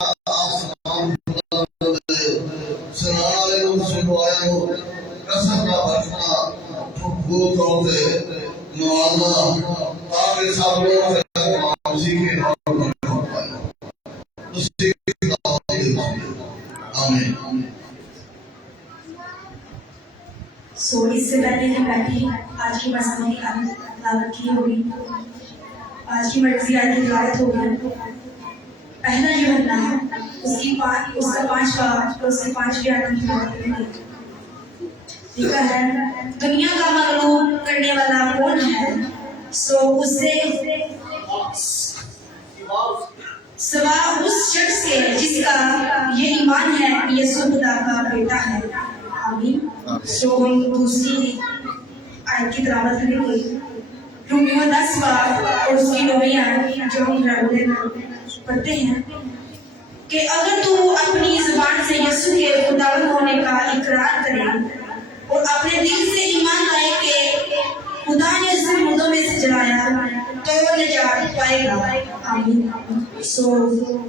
اس سے پہلے ہم بیٹھے آج کی مسئلے کی تلاوت کی ہوگی. آج کی مرضی آج کی تلاوت ہوگی. پہلا یوحنا اس کا 5 باب اور اس کے 5 آیات کی تلاوت ہوگی. لکھا ہے دنیا کا مغلوب کرنے والا کون ہے؟ سو اس سے سوا اس شخص کے جس کا یہ ایمان ہے یسوع خدا کا بیٹا ہے. آمین. سو ہم دوسری آیت کی تلاوت کریں گے. رومیو 10 باب اور اس کی 9 آیت جو ہم ریگولر پڑھتے ہیں کہ اگر تو اپنی زبان سے یسوع کے خداوند ہونے کا اقرار کرے اور اپنے دل سے ایمان لائے کہ خدا نے اسے مردوں میں سے جلایا تو وہ نجات پائے گا. آمین. سو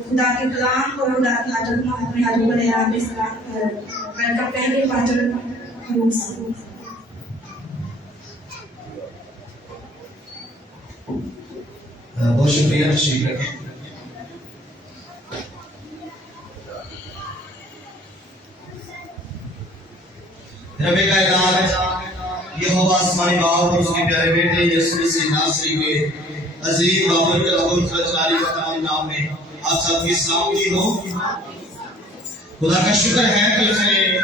خدا کے کلام اور خدا کی حاضر میں اپنے حاضر کو لے آنے سے ویلکم پہلے پاچر حروم سے. بہت شکریہ تشریف رکھیں. رب کائنات یہوہ آسمانی باپ اور اس کے پیارے بیٹے یسوع مسیح ناصری کے عظیم بابرکت اور خرچالی کا تمام نام میں آپ سب کی سلامتی ہو. خدا کا شکر ہے کہ اس نے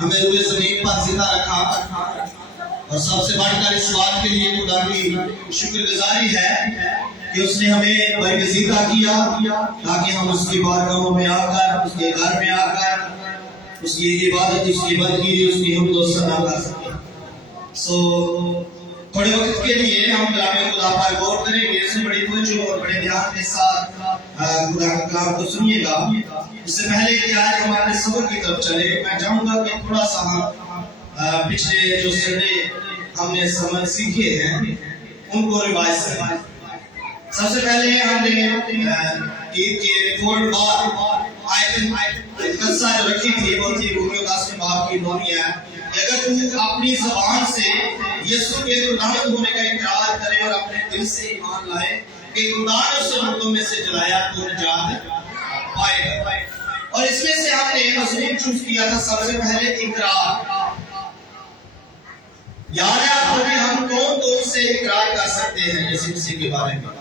ہمیں روئے زمین پر زندہ رکھا اور سب سے بڑھ کر اس بات کے لیے خدا کی شکر گزاری ہے کہ اس نے ہمیں برگزیدہ کیا تاکہ ہم اس کی بارگاہوں میں آ کر اس کے گھر میں آ کر اس کی عبادت اس کی بندگی اس کی حمد و ثنا کر سکیں. سو تھوڑے وقت کے لیے ہم کلام خدا پر غور کریں گے. اس سے بڑی توجہ اور بڑے دھیان کے ساتھ خدا کا کلام کو سنیے گا. اس سے پہلے کہ آج ہمارے سبق کی طرف چلے میں چاہوں گا کہ تھوڑا سا ہم پچھلے جو سنڈے ہم نے سبق سیکھے ہیں ان کو ریوائز کریں. سب سے پہلے ہم نے عید کے 4 بار قصہ جو رکھی تھی وہ تھی رومیو 10 باب کی 9 آیت کہ اگر تو اپنی زبان سے یسوع کے خداوند ہونے کا اقرار کرے اور اپنے دل سے ایمان لائے کہ خدا نے اسے مردوں میں سے جلایا تو نجات پائے گا. اور اس میں سے ہم نے مضمون چوز کیا تھا سب سے پہلے اقرار. یاد ہے آپ کو کہ ہم کون سے اقرار کر سکتے ہیں یسوع مسیح کے بارے میں؟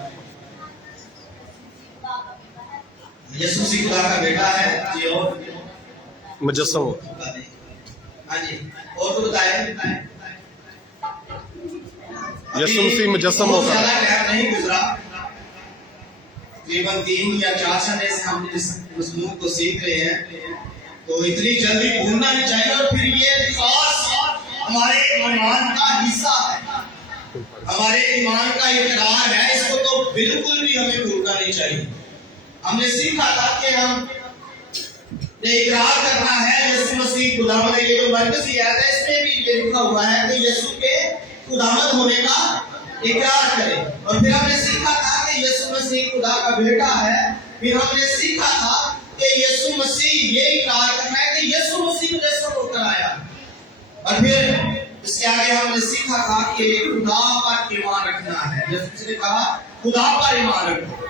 یسوع مسیح خدا کا بیٹا ہے جی اور مجسم ہو. ہاں جی اور تو بتائیں. یسوع مسیح مجسم ہو زیادہ ٹائم نہیں گزرا تقریباً 3 یا 4 سنڈے سے ہم اس مضمون کو سیکھ رہے ہیں تو اتنی جلدی بھولنا نہیں چاہیے. اور پھر یہ خاص ہمارے ایمان کا حصہ ہے ہمارے ایمان کا اقرار ہے. اس کو تو بالکل بھی ہمیں بھولنا نہیں چاہیے. ہم نے سیکھا تھا کہ ہم نے اقرار کرنا ہے یسوع مسیح خداوند ہے. یہ جو مرکزی آیت ہے اس میں بھی یہ لکھا ہوا ہے کہ یسوع کے خداوند ہونے کا اقرار کرے. اور پھر ہم نے سیکھا تھا کہ یسوع مسیح خدا کا بیٹا ہے. پھر ہم نے سیکھا تھا کہ یسوع مسیح یہ اقرار کرنا ہے کہ یسوع مسیح مجسم ہو کر آیا. اور پھر اس کے آگے ہم نے سیکھا تھا کہ خدا پر ایمان رکھنا ہے. یسوع نے کہا خدا پر ایمان رکھو.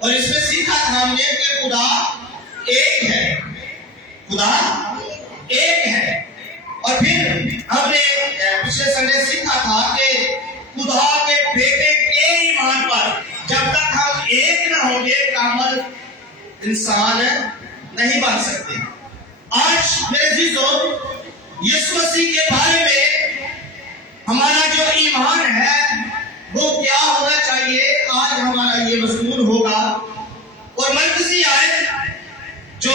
اور اس میں سیکھا تھا ہم نے کہ خدا ایک ہے. خدا ایک ہے. اور پھر ہم نے پچھلے سنڈے سیکھا تھا کہ خدا کے بیٹے کے ایمان پر جب تک ہم ایک نہ ہوں گے کامل انسان نہیں بن سکتے. آج میرے عزیزو یسوع مسیح کے بارے میں ہمارا جو ایمان ہے وہ کیا ہونا چاہیے. آج ہمارا یہ مضمون ہوگا. اور مرکزی آیت جو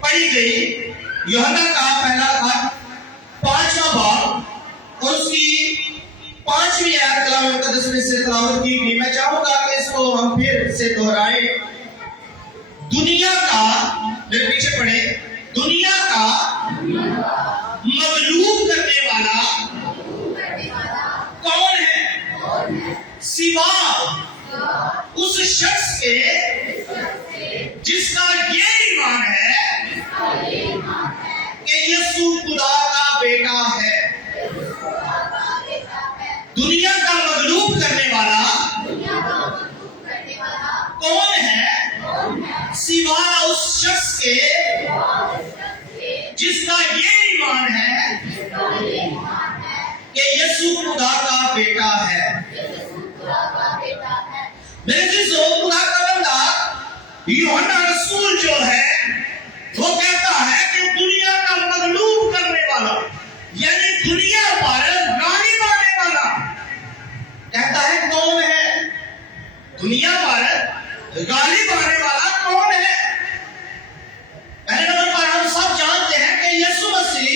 پڑھی گئی یوحنا کا پہلا خط 5واں باب اور اس کی 5ویں آیت کلام مقدس میں سے تلاوت کی گئی. میں چاہوں گا کہ اس کو ہم پھر سے دہرائیں. دنیا کا میرے پیچھے پڑھے دنیا کا مغلوب کرنے والا کون ہے سوا اس شخص کے جس کا یہ सिवा उस शख्स के जिसका ये ईमान है कि यीशु खुदा का बेटा है। मेरे जिसो खुदा का बंदा यूहन्ना रसूल जो है वो कहता है कि दुनिया का मगलूब करने वाला, यानी दुनिया पर गालिब आने वाला, कहता है कौन है? दुनिया पर गालिब आने वाला कौन है? पहले नंबर पर हम सब जानते हैं कि यीशु मसीह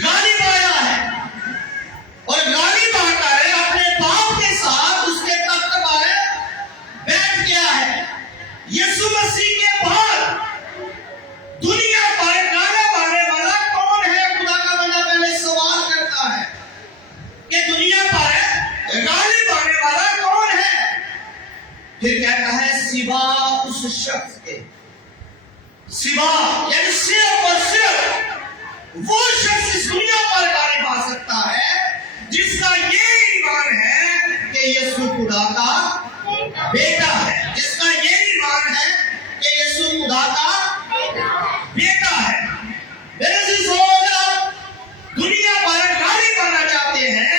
गालिब आया है और गालिब आकर अपने बाप के साथ उसके तख्त पर बैठ गया है। यीशु मसीह के बाद दुनिया पर गालिब आने वाला कौन है? खुदा का बंदा पहले सवाल करता है कि दुनिया पर गालिब आने वाला कौन है? फिर कहता है सिवा उस शख्स के, सिवा यानी सिर्फ और सिर्फ वो शख्स इस दुनिया पर गालिब आ सकता है जिसका ये ईमान है कि यीशु खुदा का बेटा है, जिसका ये ईमान है कि यीशु खुदा का बेटा है। मेरे अजीजों, अगर आप दुनिया पर गालिब आना चाहते हैं,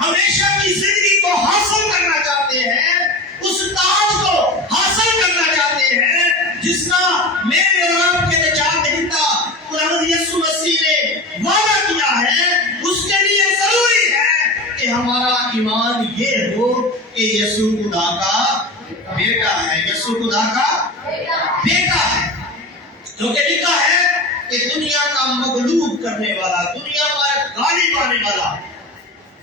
हमेशा की जिंदगी को हासिल करना चाहते हैं, उस ताज को हासिल करना चाहते हैं जिसका मेरे और आपके निजात देता खुदावंद यीशु मसीह ने वादा किया है, उसके लिए जरूरी है कि हमारा ईमान ये हो कि यीशु खुदा का बेटा है, यीशु खुदा का बेटा है। जो कि लिखा है कि दुनिया का मगलूब करने वाला, दुनिया पर गालिब आने वाला,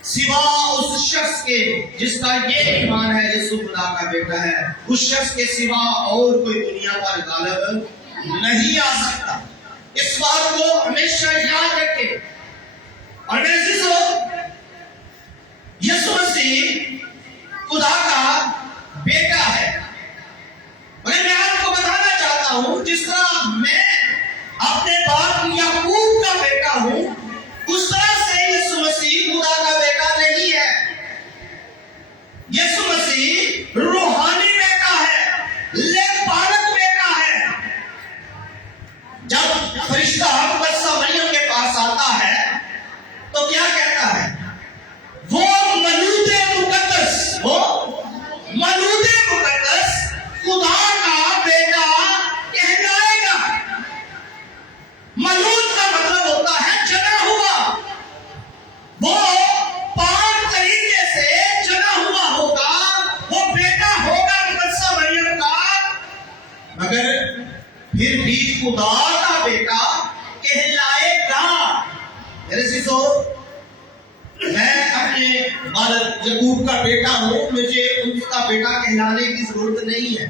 सिवा उस शख्स के जिसका ये ईमान है यीशु खुदा का बेटा है, उस शख्स के सिवा और कोई दुनिया पर गालिब नहीं आ सकता। इस बात को हमेशा याद रखें। और मेरे अजीजों, यीशु मसीह खुदा का बेटा है। मगर मैं आपको बताना चाहता हूं, जिस तरह मैं अपने बाप याकूब का बेटा हूं, उस तरह से यीशु मसीह खुदा का बेटा नहीं है। यीशु मसीह रूहानी बेटा है, लेपालक बेटा है। जब फरिश्ता मुकद्दसा मरियम के पास आता है तो क्या कहता है? वो मलूदे मुकद्दस, वो मलूदे मुकद्दस खुदा का बेटा कहलाएगा। मलूद का मतलब होता है जना हुआ, वो पाक तरीके से जना हुआ होगा, वो बेटा होगा मुकद्दसा मरियम का, मगर फिर भी खुदा का बेटा कहलाएगा। मेरे अजीजों, मैं अपने वालिद याकूब का बेटा हूं, मुझे उसका बेटा कहलाने की जरूरत नहीं है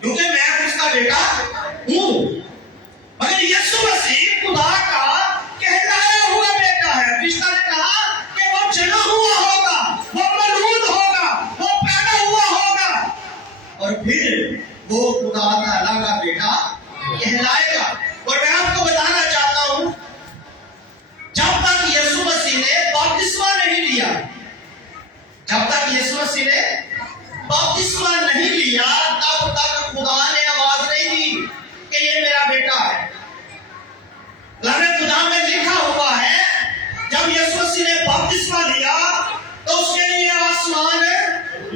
क्योंकि मैं उसका बेटा हूं। मगर यीशु मसीह खुदा का कहलाया हुआ बेटा है। फरिश्ता ने कहा कि वो जना हुआ होगा, वो मौलूद होगा, वो पैदा हुआ होगा और फिर वो खुदा ताला का बेटा कहलाएगा। और मैं आपको बताना चाहता हूं, जब तक यीशु मसीह ने बपतिस्मा नहीं लिया, जब तक यीशु मसीह ने बपतिस्मा नहीं लिया, तब तक खुदा ने आवाज नहीं दी कि ये मेरा बेटा है। खुदा में लिखा हुआ है, जब यीशु मसीह ने बपतिस्मा लिया तो उसके लिए आसमान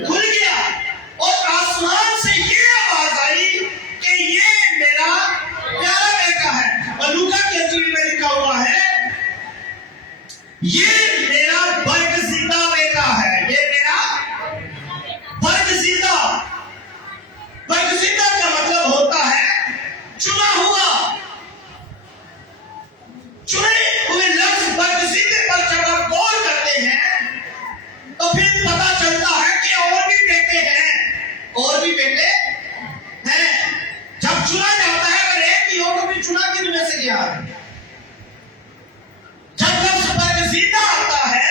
खुल गया और आसमान से ये आवाज आई कि ये मेरा प्यारा बेटा है। और लूका की अंजील में लिखा हुआ है, ये मेरा बरगज़ीदा बेटा है, ये मेरा बरगज़ीदा। बरगज़ीदा का मतलब होता है चुना हुआ। चुने हुए लफ्ज बरगज़ीदे पर जब आप गौर करते हैं तो फिर पता चलता है कि और भी बेटे हैं, और भी बेटे हैं। जब चुना जाता है, अगर एक ही हो तो फिर चुना किन में से गया है? जब लफ्ज बरगज़ीदा आता है,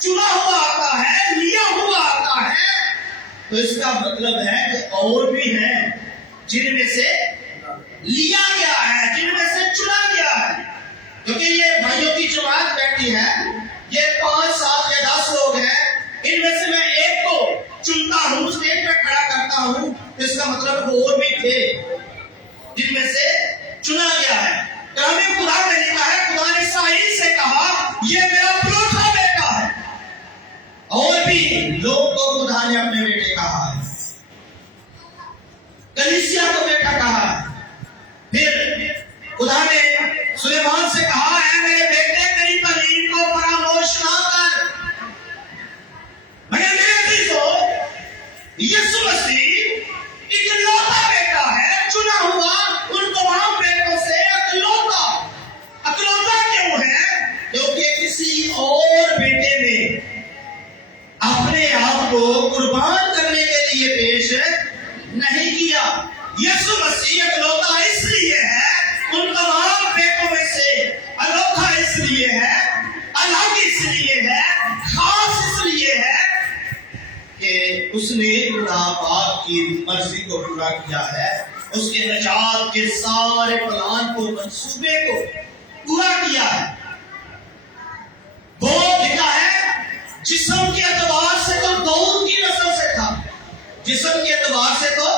चुना हुआ आता है, लिया हुआ आता है, तो इसका मतलब है कि और भी हैं जिनमें से लिया गया है, जिनमें से चुना गया है। क्योंकि ये भाइयों की जमात बैठी है, ये 5, 7 या 10 लोग हैं, इनमें से मैं एक को चुनता हूं, स्टेज पे खड़ा करता हूं تو اس کا مطلب وہ اور بھی تھے جن میں سے چنا گیا ہے۔ کلام خدا نے لکھا ہے خدا نے اسرائیل سے کہا یہ میرا پروٹھا بیٹا ہے، اور بھی لوگوں کو خدا نے اپنے بیٹے کہا ہے، کلیسیا کو بیٹا کہا ہے۔ پھر خدا نے سلیمان سے کہا ہے میرے بیٹے میری تعلیم کو فراموش نہ کر۔ مگر میرے عزیزو، یسوع مسیح اکلوتا بیٹا ہے، چنا ہوا ان تمام بیٹوں سے اکلوتا۔ اکلوتا کیوں ہے؟ کیونکہ کسی اور بیٹے نے اپنے آپ کو قربان کرنے کے لیے پیش نہیں کیا۔ یسوع مسیح اکلوتا اس لیے ہے، ان تمام بیٹوں میں سے انوکھا اس لیے ہے، الگ اس لیے ہے، خاص اس لیے ہے کہ اس نے خدا پاک کی مرضی کو پورا کیا ہے، اس کے نجات کے سارے پلان کو، منصوبے کو پورا کیا ہے۔ وہ لکھا ہے جسم کے اعتبار سے تو داؤد کی نسل سے تھا، جسم کے اعتبار سے تو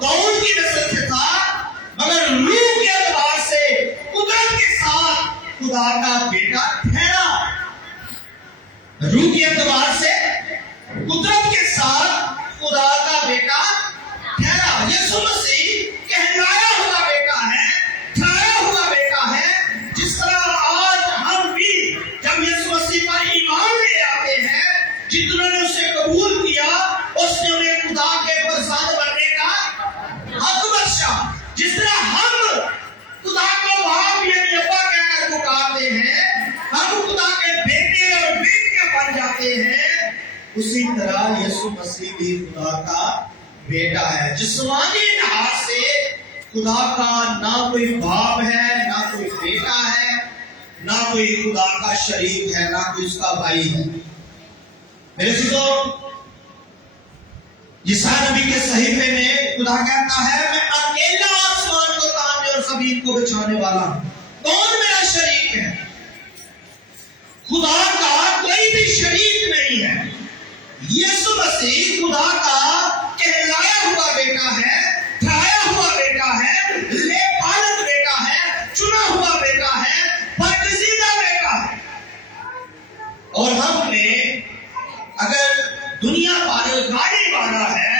داؤد کی نسل سے تھا، مگر روح کے اعتبار سے قدرت کے ساتھ خدا کا بیٹا ٹھہرا۔ روح کے اعتبار سے قدرت کے ساتھ خدا کا بیٹا ٹھہرا۔ یسوع مسیح کہلایا ہوا بیٹا ہے، ٹھہرایا ہوا بیٹا ہے۔ جس طرح آج ہم بھی جب یسوع مسیح پر ایمان لے آتے ہیں، جتنوں نے اسے قبول کیا اس نے انہیں خدا کے فرزند بننے کا حق بخشا۔ جس طرح ہم خدا کو باپ یعنی ابا کہہ کر پکارتے ہیں، ہم خدا کے بیٹے اور بیٹیاں بن جاتے ہیں، اسی طرح یسوع مسیح بھی خدا کا بیٹا ہے۔ جسمانی لحاظ سے خدا کا نہ کوئی باپ ہے، نہ کوئی بیٹا ہے، نہ کوئی خدا کا شریک ہے، نہ کوئی اس کا بھائی ہے۔ میرے عزیزو، یسایا نبی کے صحیفے میں خدا کہتا ہے میں اکیلا آسمان کو تاننے اور زمین کو بچھانے والا ہوں، کون میرا شریک ہے؟ خدا کا کوئی بھی شریک نہیں ہے۔ یسوع مسیح خدا کا کہلایا ہوا بیٹا ہے، ٹھہرایا ہوا بیٹا ہے، لے پالت بیٹا ہے، چنا ہوا بیٹا ہے، برگزیدہ بیٹا ہے۔ اور ہم نے اگر دنیا پر گاڑی مارا ہے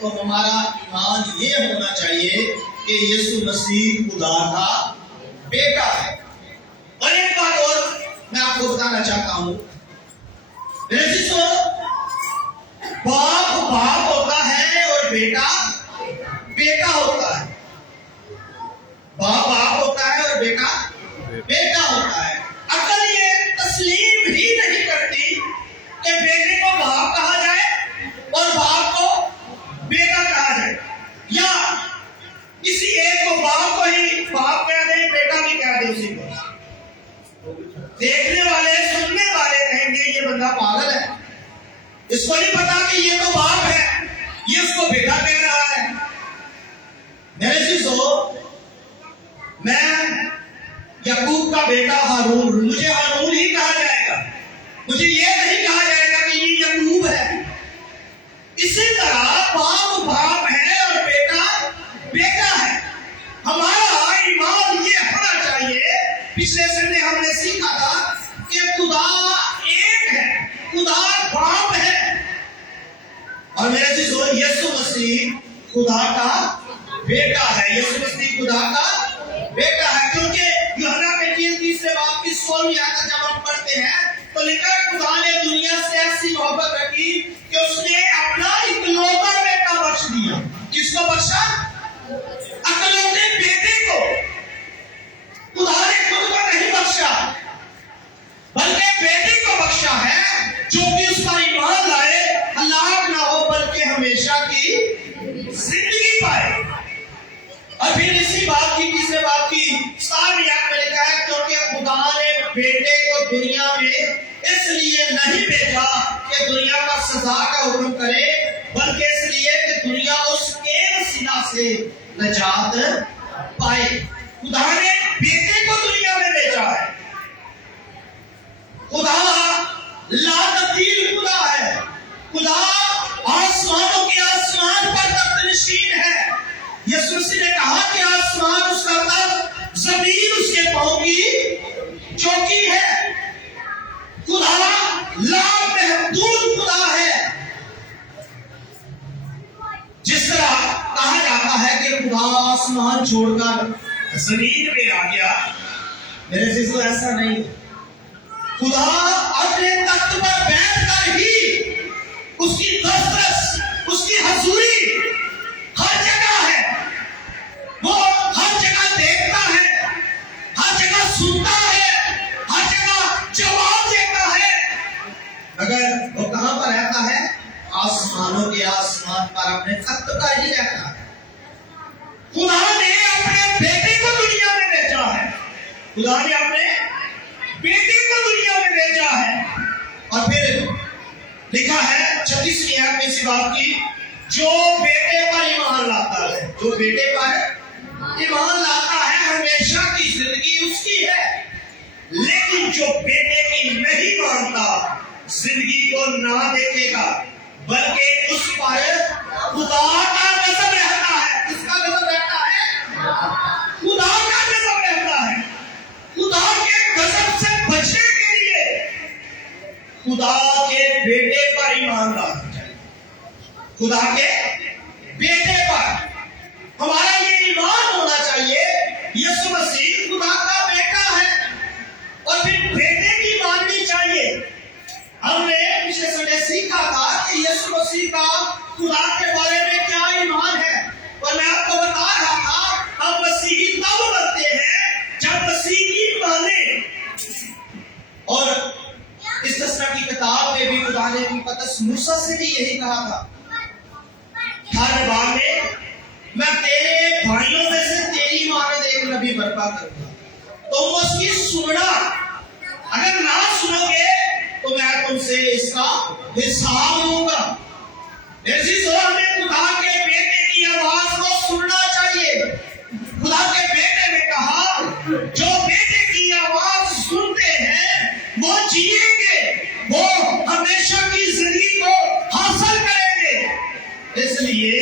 تو ہمارا ایمان یہ ہونا چاہیے کہ یسوع مسیح خدا کا بیٹا ہے۔ اور ایک بات اور میں آپ کو بتانا چاہتا ہوں، باپ باپ ہوتا ہے اور بیٹا بیٹا ہوتا ہے۔ باپ باپ ہوتا ہے اور بیٹا بیٹا ہوتا ہے۔ عقل یہ تسلیم ہی نہیں کرتی کہ بیٹے کو باپ کہا جائے اور باپ کو بیٹا کہا جائے، یا کسی ایک کو باپ کو ہی باپ کہہ دیں، بیٹا بھی کہہ دیں اسی کو۔ دیکھنے والے سننے والے کہیں گے یہ بندہ پاگل ہے، اس کو نہیں پتا کہ یہ تو باپ ہے، یہ اس کو بیٹا کہہ رہا ہے۔ میرے عزیزو، میں یعقوب کا بیٹا ہارون ہوں، مجھے ہارون ہی کہا جائے گا، مجھے یہ نہیں کہا جائے گا کہ یہ یعقوب ہے۔ اسی طرح باپ باپ ہے اور بیٹا بیٹا ہے۔ ہمارا ایمان یہ ہونا چاہیے، پچھلے سنڈے ہم نے سیکھا تھا کہ خدا ایک ہے، خدا باپ ہے، اور میرے عزیزو یسوع مسیح خدا کا بیٹا ہے۔ یسوع مسیح خدا کا بیٹا ہے، کیونکہ یوحنا کے 3:30 باب کی 16ویں آیت جب ہم پڑھتے ہیں تو لکھا ہے خدا نے دنیا سے ایسی محبت رکھی کہ اس نے اپنا اکلوتا بیٹا بخش دیا۔ کس کو بخشا؟ اکلوتے بیٹے کو۔ خدا نے خود کو نہیں بخشا بلکہ بیٹے کو بخشا ہے، جو کہ اس پر ایمان لائے ہلاک نہ ہو بلکہ ہمیشہ کی زندگی پائے۔ اور پھر اسی بات کی 30 باب کی 7ویں آیت میں لکھا ہے کیونکہ خدا نے بیٹے کو دنیا میں اس لیے نہیں بھیجا کہ دنیا کا سزا کا حکم کرے، بلکہ اس لیے کہ دنیا اس کے وسیلہ سے نجات پائے۔ خدا نے بیٹے کو دنیا میں بھیجا ہے۔ خدا لا تبدیل خدا ہے۔ خدا آسمانوں کے آسمان پر تخت नशीन है। यीशु मसीह ने कहा कि आसमान उसका तख्त, जमीन उसके पांव की चौकी है। खुदा लामहदूद खुदा है। जिस तरह कहा जाता है कि खुदा आसमान छोड़कर जमीन में आ गया, मेरे जीजो ऐसा नहीं। खुदा अपने तख्त पर बैठकर ही उसकी दस्तरस, उसकी हजूरी हर जगह है। वो हर जगह देखता है, हर जगह सुनता है, हर जगह जवाब देता है। अगर वो कहां पर रहता है? आसमानों के आसमान पर अपने तख्त पर ही रहता है। खुदा ने अपने बेटे को दुनिया में भेजा है। खुदा ने अपने बेटे को दुनिया में भेजा है। और फिर लिखा है 36वीं आयत में इसी बात की, जो बेटे पर ईमान लाता है, जो बेटे पर ईमान लाता है, हमेशा की जिंदगी उसकी है। लेकिन जो बेटे की नहीं मानता, जिंदगी को ना देखेगा, बल्कि उस पर खुदा का गजब रहता है। किसका गजब रहता है? खुदा का गजब रहता है। खुदा के गजब से बचने के लिए खुदा के बेटे पर ईमान लाना चाहिए। खुदा के बेटे पर हमारा ये ईमान होना चाहिए, यीशु मसीह खुदा का बेटा है। और फिर बेटे की माननी चाहिए। हमने पिछले संडे सीखा था कि यीशु मसीह का खुदा के बारे में क्या ईमान है। और मैं आपको बता रहा था, हम मसीही तब बनते हैं जब मसीह की माने। और इस दसना की किताब में भी खुदा ने मुकद्दस मूसा से भी यही कहा था। हर बार में मैं तेरे भाइयों में से तेरी मानद एक नबी बर्पा करूंगा, तो उसकी सुनना। अगर ना सुनोगे तो मैं तुमसे इसका हिसाब लूंगा। हमें खुदा के बेटे की आवाज को सुनना चाहिए। खुदा के बेटे ने कहा, जो बेटे की आवाज सुनते हैं वो जिएंगे, वो हमेशा की जिंदगी को हासिल करेंगे। इसलिए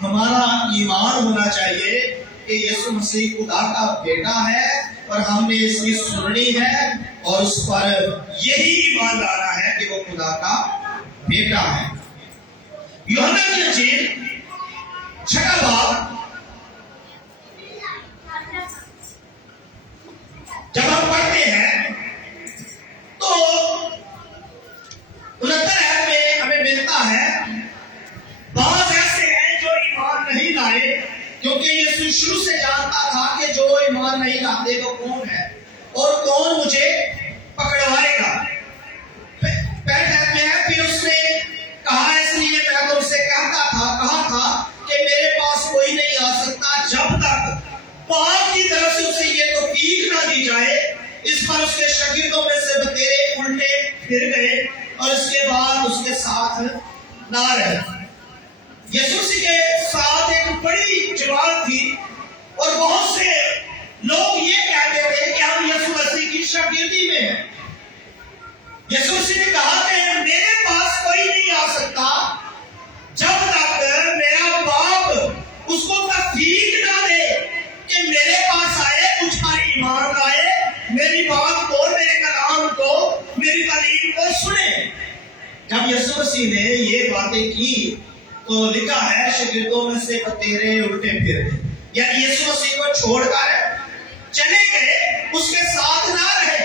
हमारा ईमान होना चाहिए कि यीशु मसीह खुदा का बेटा है और हमने इसकी सुननी है और उस पर यही ईमान लाना है कि वो खुदा का बेटा है। यूहन्ना की इंजील 6वां बाब, जब हम पढ़ते हैं तो 69 आयत में हमें मिलता है, बहुत ऐसे हैं जो ईमान नहीं लाए, क्योंकि यीशु शुरू से जानता था कि जो ईमान नहीं लाते वो कौन है और कौन मुझे पकड़वाएगा। 65 आयत में है, फिर उसने कहा, इसलिए मैं तुमसे कहा था कि मेरे पास कोई नहीं आ सकता जब तक बाप की तरफ से उसे ये तौफीक ना दी जाए। इस पर उसके शागिर्दों में से बतेरे उल्टे फिर गए और इसके बाद उसके साथ ना रहे। यीशु मसीह के साथ एक बड़ी जमात थी और बहुत से लोग ये कहते थे कि हम यीशु मसीह की शागिर्दी में हैं। यीशु मसीह ने कहा कि मेरे पास कोई नहीं आ सकता जब तक मेरा बाप उसको तौफीक ना दे कि मेरे पास आए, कुछ पर ईमान लाए, मेरी बात को, मेरे कलाम को, मेरी तालीम को सुने। जब यीशु मसीह ने ये बातें की तो लिखा है, शागिर्दों में से बतेरे उल्टे फिर गए, यानी यीशु मसीह को छोड़कर चले गए, उसके साथ ना रहे।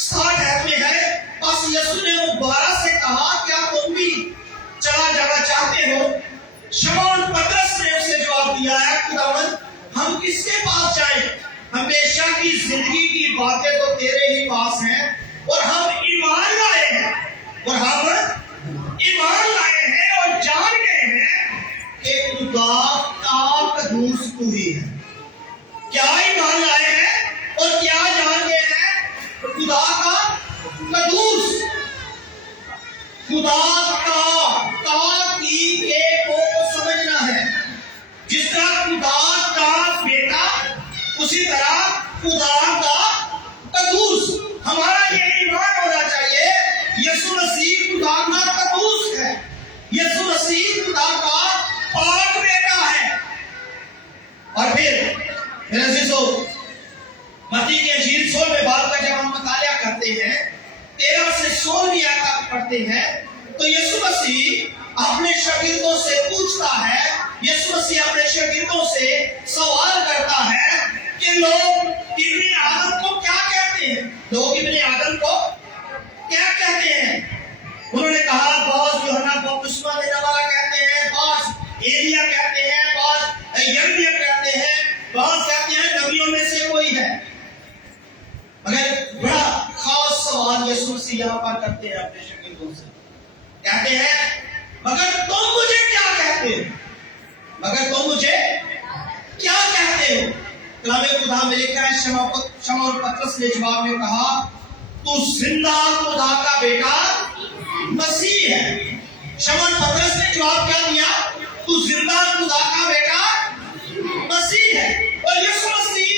60 आयत में है, बस यीशु ने 12 से कहा, क्या तुम भी चला जाना चाहते हो? शमौन पतरस ने उसे जवाब दिया है, खुदावंद हम किसके पास जाएं? हमेशा की जिंदगी की बातें तो तेरे ही पास हैं और हम ईमान लाए हैं और जान गए हैं कि खुदा का कदूस तू ही है। क्या ईमान लाए हैं और क्या जान गए हैं? खुदा का कदूस, खुदा का की को समझना है। जिस तरह खुदा का बेटा, उसी तरह खुदा का कदूस। हमारा ये ईमान होना चाहिए, यीशु मसीह खुदा का कदूस है, यीशु मसीह खुदा का और फिर मेरे अजीजों, मत्ती की इंजील 16वें बाब का जब हम मुताला करते हैं, 13 से 16वीं आयत तक पढ़ते हैं, तो यीशु मसीह अपने शागिर्दों से पूछता है, यीशु मसीह अपने शागिर्दों से सवाल करता है कि लोग इब्ने आदम को क्या कहते हैं? लोग इब्ने आदम को क्या कहते हैं? उन्होंने कहा, बहुत यूहन्ना बपतिस्मा देने वाला कहते हैं, बहुत एलिया कहते हैं, बहुत यर्मिया कहते हैं, बहुत कहते हैं नबियों में से कोई है। मगर बड़ा खास सवाल यीशु मसीह यहाँ पर करते हैं अपने शागिर्दों से। कहते हैं, मगर तुम मुझे क्या कहते हो? मगर तुम मुझे क्या कहते हो? कलामे खुदा में लिखा है, शमौन पतरस ने जवाब में कहा, तू जिंदा खुदा का बेटा मसीह है। शमौन पतरस ने जवाब क्या दिया? तू जिंदा खुदा का बेटा मसीह है। और यीशु मसीह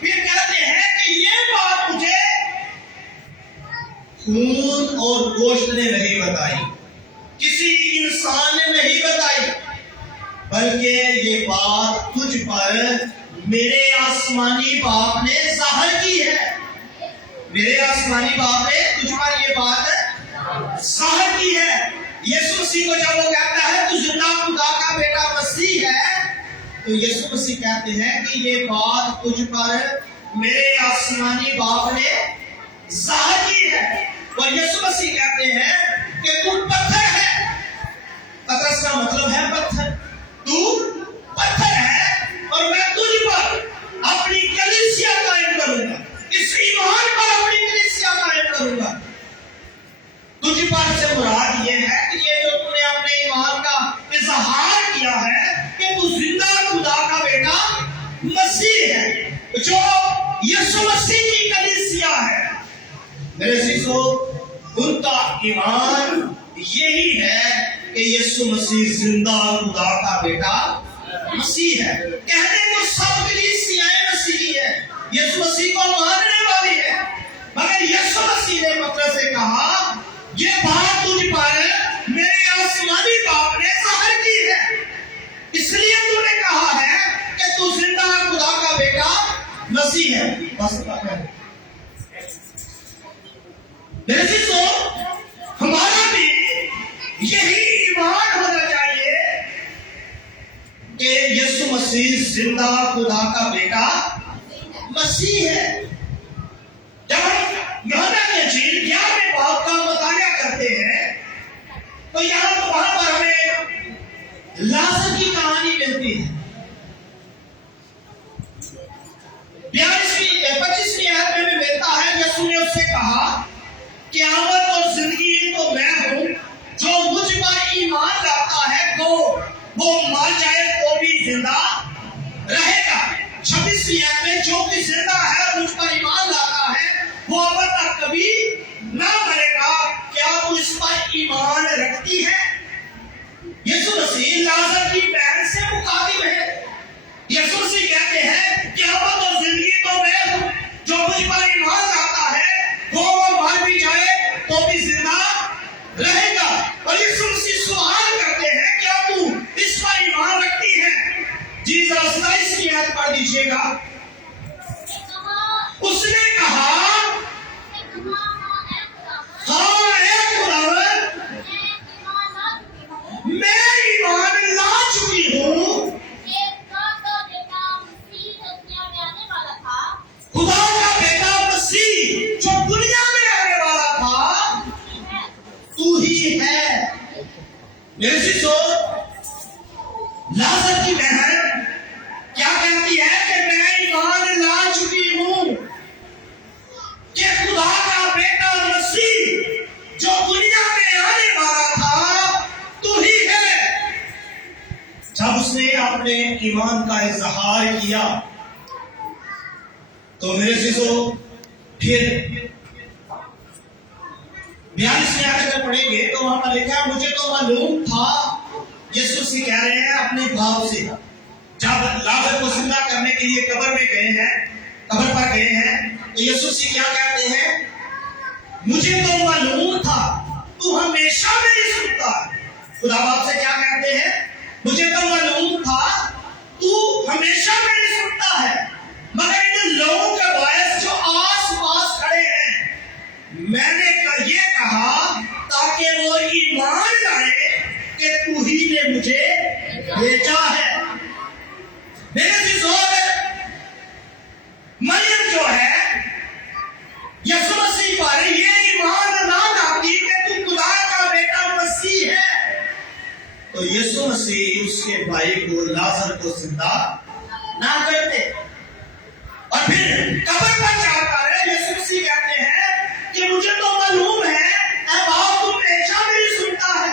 फिर कहते हैं कि ये बात मुझे खून और गोश्त ने नहीं बताई, किसी इंसान ने नहीं बताई, बल्कि ये बात तुझ पर मेरे आसमानी बाप ने जाहिर की है। मेरे आसमानी बाप ने तुझ पर ये बात जाहिर की है। यीशु मसीह को जब वो कहता है तू जिंदा खुदा का बेटा मसीह है, तो यीशु मसीह कहते हैं कि ये बात तुझ पर मेरे आसमानी बाप ने जाहिर की है। और यीशु मसीह कहते हैं कि तू पत्थर है। पतरस का मतलब है पत्थर। तू पत्थर है और मैं तुझ पर अपनी कलीसिया कायम करूंगा, इस ईमान पर अपनी कलीसिया कायम करूंगा। तुझ पर से मुराद ये है कि ये जो तूने अपने ईमान का इजहार किया है कि तू जिंदा खुदा का बेटा मसीह है, जो यीशु मसीह की कलीसिया है। मेरे अजीजों, उनका ईमान यही है कि यीशु मसीह जिंदा खुदा का बेटा मसीह है। कहने को सब कलीसियाएं मसीही है, यीशु मसीह को मानने वाली है, मगर यीशु मसीह ने पतरस से कहा, ये बात तुझ पर मेरे आसमानी बाप ने जाहिर की है, इसलिए तूने कहा है कि तू जिंदा खुदा का बेटा मसीह है। बस मेरे दोस्तों, हमारा भी यही ईमान होना चाहिए कि यीशु मसीह जिंदा खुदा का बेटा मसीह है। जब हम यूहन्ना की इंजील 11वें बाब का मुताला करते हैं, तो यहाँ तो वहां पर हमें लाजर की कहानी मिलती है। 25वीं आयत में मिलता है, यीशु ने उससे कहा, क़यामत और जिंदगी तो मैं हूं, जो मुझ पर ईमान लाता है वो मर जाए तो भी जिंदा रहेगा। 26वीं आयत में, जो भी जिंदा है मुझ पर ईमान लाता है वो अब तक कभी ना मरेगा। क्या तू इस पर ईमान रखती है? यीशु मसीह लाजर की बहन से मुखातिब है। यीशु मसीह कहते हैं, क़यामत और जिंदगी तो मैं हूं, जो मुझ पर ईमान लाता है वो मर भी जाए तो भी जिंदा रहेगा। और यीशु मसीह सवाल करते हैं, क्या तू इस पर ईमान रखती है? जी जरा 27वीं आयत पढ़ दीजिएगा। उसने कहा, हाँ ऐ खुदावंद, मैं ईमान ला चुकी हूँ। खुदा का बेटा मसीह जो दुनिया में आने वाला था, तू ही है। मेरे शिष्यों, लाजर की बहन क्या कहती है कि मैं ईमान ला चुकी हूं कि खुदा का बेटा मसीह जो दुनिया में आने वाला था, तू ही है। जब उसने अपने ईमान का इजहार किया, तो मेरे शिष्यों, फिर 42वीं आयत में पढ़ेंगे तो वहां पर लिखा है, मुझे तो मालूम था, यीशु मसीह कह रहे हैं अपने बाप से, जब लाजर को जिंदा करने के लिए कब्र में गए हैं, कब्र पर गए हैं, तो यीशु मसीह क्या कहते हैं? मुझे तो मालूम था, तू हमेशा मेरी सुनता है। खुदा बाप से क्या कहते हैं? मुझे तो मालूम था तू हमेशा मेरी सुनता है, मगर इन लोगों के बायस जो आस पास खड़े हैं, मैंने ये कहा ताकि वो ईमान लाए कि तू ही ने मुझे भेजा है। मेरे मरियम जो है यीशु मसीह पर ये ईमान ना लाती कि तू खुदा का बेटा मसीह है, तो यीशु मसीह उसके भाई को लाजर को जिंदा ना करते। और फिर कब्र पर जाकर यीशु मसीह कहते हैं कि मुझे तो मालूम है ऐ बाप तू हमेशा मेरी सुनता है,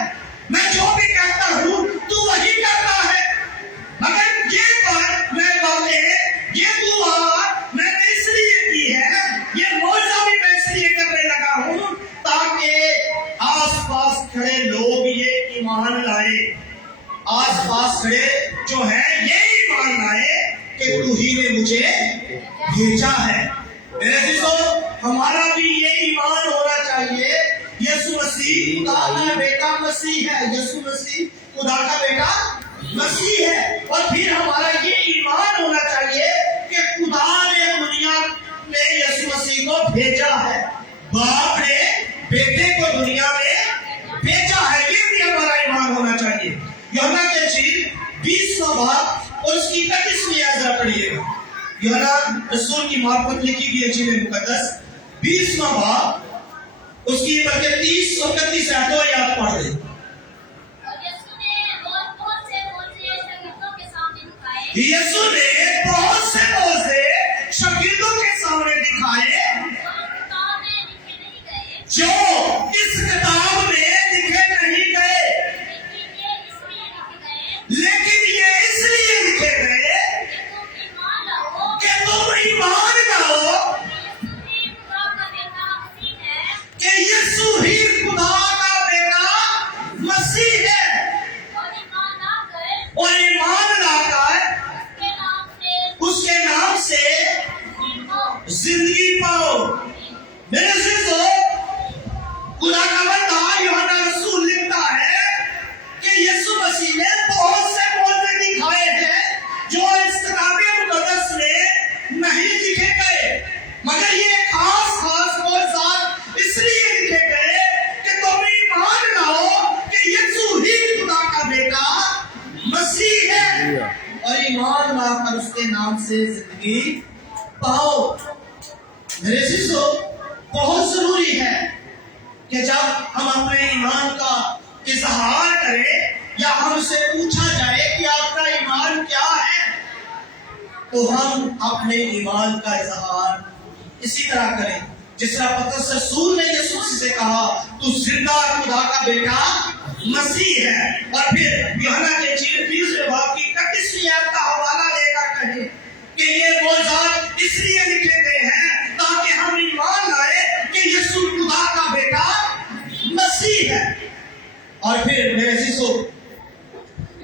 मैं जो भी कहता हूँ तू वही करता है, मगर ये बात मैं बातें ये दुआ मैंने इसलिए की है, ये मौजा भी मैं इसलिए करने लगा हूँ ताकि आसपास खड़े लोग ये ईमान लाए, आसपास खड़े जो हैं ये ईमान लाए कि तू ही ने मुझे भेजा है। मेरे दोस्तों हमारा भी ये ईमान होना चाहिए, यीशु मसीह खुदा का बेटा मसीह है, यीशु मसीह खुदा का बेटा मसीह है। और फिर हमारा ये ईमान होना चाहिए कि खुदा ने दुनिया में यीशु मसीह को भेजा है, बाप ने बेटे को दुनिया में भेजा है, ये भी हमारा ईमान होना चाहिए। यूहन्ना के इंजील 20वां बाब और उसकी 31वीं आयत जरा पढ़िएगा। यूहन्ना रसूल की मार्फत लिखी गई इंजील मुकद्दस 20वां बाब उसकी 30 और 31 आयतों याद पढ़ ले। यीशु ने बहुत से मौजे शागिर्दों के सामने दिखाए जो इस किताब में लिखे नहीं गए, लेकिन ये इसलिए लिखे गए कि तुम ईमान लाओ कि यीशु ही खुदा का बेटा मसीह है, और ईमान लाकर उसके नाम से जिंदगी पाओ। मेरे दोस्तों खुदा का बंदा यूहन्ना रसूल लिखता है कि यीशु मसीह ने बहुत से मौजे दिखाए हैं जो इस किताब मुकद्दस में नहीं लिखे गए, मगर ये खास मौजूद इसलिए लिखे गए कि तुम ईमान लाओ कि यीशु ही खुदा का बेटा मसीह है, और ईमान लाकर उसके नाम से जिंदगी पाओ। मेरे शिष्यों बहुत जरूरी है कि जब हम अपने ईमान का इजहार करें या हमसे पूछा जाए कि आपका ईमान क्या है, तो हम अपने ईमान का इजहार इसी तरह करें जिस तरह पतरस रसूल ने यीशु से कहा तू जिंदा खुदा का बेटा मसीह है। और फिर यूहन्ना के इंजील 20वें बाब की 31वीं आयत का हवाला देकर कहे कि ये मौजूद इसलिए लिखे गए हैं ताकि हम ईमान लाए कि यीशु खुदा का बेटा मसीह है। और फिर मेरे शिष्यों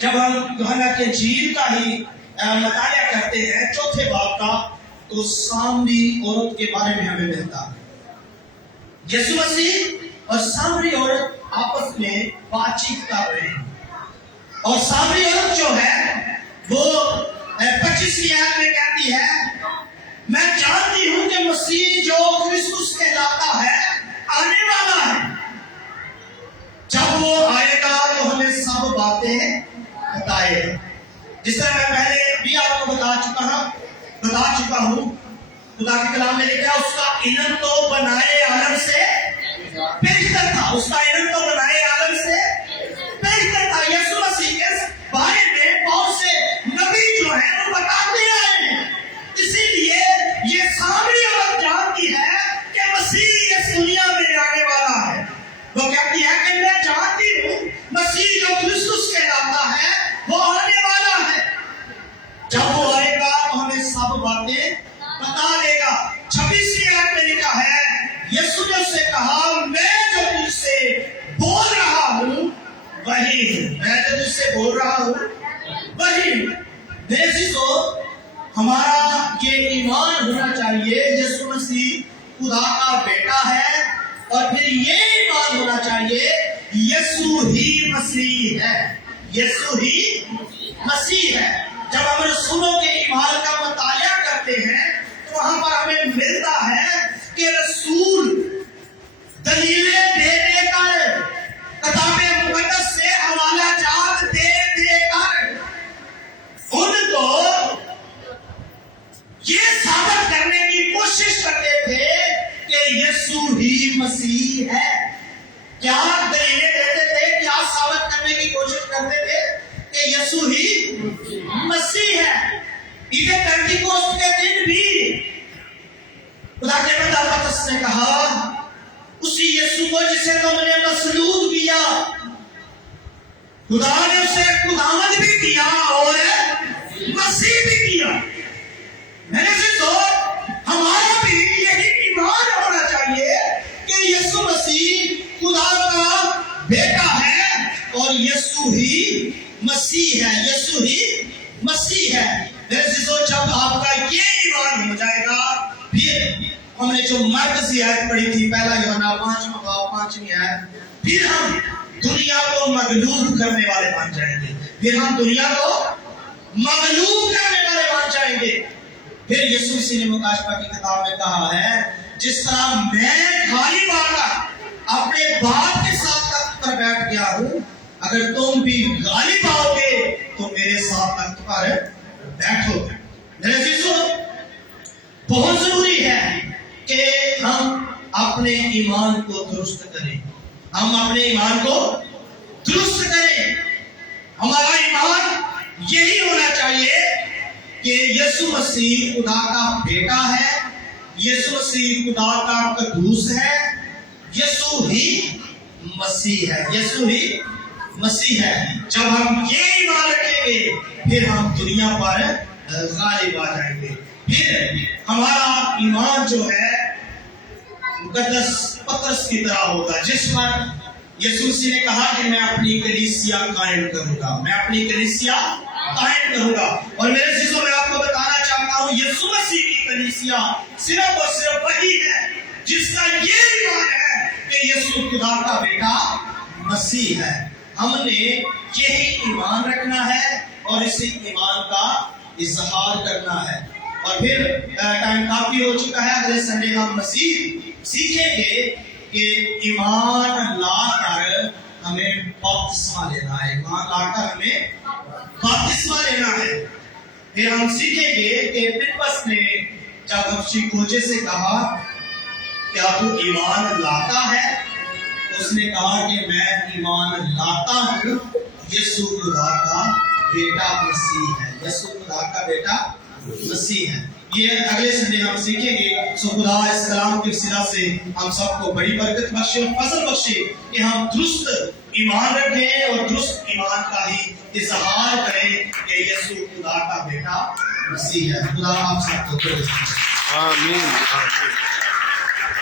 जब हम यूहन्ना के इंजील का ही मुताला करते हैं 4थे बाब का, तो सामरी औरत के बारे में हमें मिलता है। यीशु मसीह और सामरी औरत आपस में बातचीत कर रहे हैं, और सामरी औरत जो है वो 25वीं आयत में कहती है मैं जानती हूं कि मसीह जो क्रिस्तुस कहलाता है आने वाला है, जब वो आएगा तो हमें सब बातें बताएगा। जिस तरह मैं पहले भी आपको बता चुका हूं खुदा के कलाम में लिखा उसका इल्म तो बनाए आलम से बेहतर था, उसका इल्म तो बनाए आलम से बेहतर था। यीशु मसीह के बारे में बहुत से नबी जो है वो बताते आए हैं, इसीलिए ये सामरी औरत जानती है कि मसीह इस दुनिया में आने वाला है। वो कहती है कि मैं जानती हूँ मसीह जो क्रिस्तुस कहलाता है वो आने वाला है, जब वो आएगा तो हमें सब बातें बता देगा। 26वीं आयत में लिखा है यीशु ने उससे कहा मैं जो तुझसे बोल रहा हूँ वही हूँ, मैं जो तुझसे बोल रहा हूँ वही हूँ। तो हमारा ये ईमान होना चाहिए यीशु मसीह खुदा का बेटा है, और फिर ये ईमान होना चाहिए यीशु ही मसीह है, यीशु ही मसीह है। जब हम रसूलों के ईमान का मुतालिया करते हैं तो वहां पर हमें मिलता है कि रसूल दलीलें दे देकर, किताबे मुकद्दस से हवाला जात दे देकर उनको ये साबित करने की कोशिश करते थे कि यीशु ही मसीह है। क्या दलीलें देते थे, क्या साबित करने की कोशिश करते थे कि यीशु ही मसीह है। इसे पेंटिकोस्ट के दिन भी खुदा के बंदा पतरस ने कहा, उसी यीशु को जिसे तुमने मसलूब किया, खुदा ने उसे खुदावंद भी किया और मसीह भी किया। मैंने तो हमारा भी यही ईमान होना चाहिए कि यीशु मसीह खुदा का बेटा है और यीशु ही मसीह है, यीशु ही मसीह है। मेरे जब आपका ये ईमान हो जाएगा, फिर हमने जो मरकजी आयत पढ़ी थी, पहला यूहन्ना 5:5 आयत, फिर हम दुनिया को मगलूब करने वाले बन जाएंगे। फिर हम दुनिया को मगलूब करने वाले बन जाएंगे। फिर यीशु मसीह ने मुकाशफा की किताब में कहा है, जिस तरह मैं खाली बागा अपने बाप के साथ तख्त पर बैठ गया हूं, अगर तुम भी गालिब आओगे तो मेरे साथ तख्त पर बैठोगे। मेरे अजीजों, बहुत जरूरी है कि हम अपने ईमान को दुरुस्त करें। हम अपने ईमान को दुरुस्त करें। हमारा ईमान यही होना चाहिए कि यीशु मसीह खुदा का बेटा है, यीशु मसीह खुदा का कदूस है, यीशु ही मसीह है, यीशु ही मसीह है। जब हम ये ईमान रखेंगे फिर हम दुनिया पर गालिब आ जाएंगे। फिर हमारा ईमान जो है मुकद्दस पतरस की तरह होगा, जिस पर यीशु मसीह ने कहा कि मैं अपनी कलीसिया कायम करूंगा, मैं अपनी कलीसिया कायम करूंगा। और मेरे चीजों में आपको बताना चाहता हूं, यीशु मसीह की कलीसिया सिर्फ और सिर्फ वही है जिसका ये ईमान है कि यीशु खुदा का बेटा मसीह है। हमने यही ईमान रखना है और इसी ईमान का इजहार करना है। और फिर टाइम काफी हो चुका है, अगले संडे हम मसीह सीखेंगे कि ईमान लाकर हमें बपतिस्मा लेना है, ईमान लाकर हमें बपतिस्मा लेना है। फिर हम सीखेंगे कि फिलिप्पस ने जब हबशी खोजे से कहा क्या तू ईमान लाता है, तो उसने कहा कि मैं ईमान लाता हूं यीशु खुदा का बेटा मसीह है, यीशु खुदा का बेटा मसीह है। ये अगले संडे हम सीखेंगे। सो खुदा इस कलाम के वसीला से हम सबको बड़ी बरकत बख्शे और फजल बख्शे कि हम दुरुस्त ईमान रखें और दुरुस्त ईमान का ही इजहार करें कि यीशु खुदा का बेटा मसीह है। खुदा आप सबको आमीन।